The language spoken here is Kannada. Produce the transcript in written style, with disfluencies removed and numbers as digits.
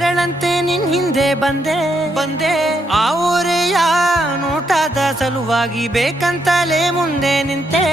ನೆರಳಂತೆ ನಿನ್ ಹಿಂದೆ ಬಂದೆ ಆ ಊರೆಯ ನೋಟದ ಸಲುವಾಗಿ ಬೇಕಂತಲೇ ಮುಂದೆ ನಿಂತೆ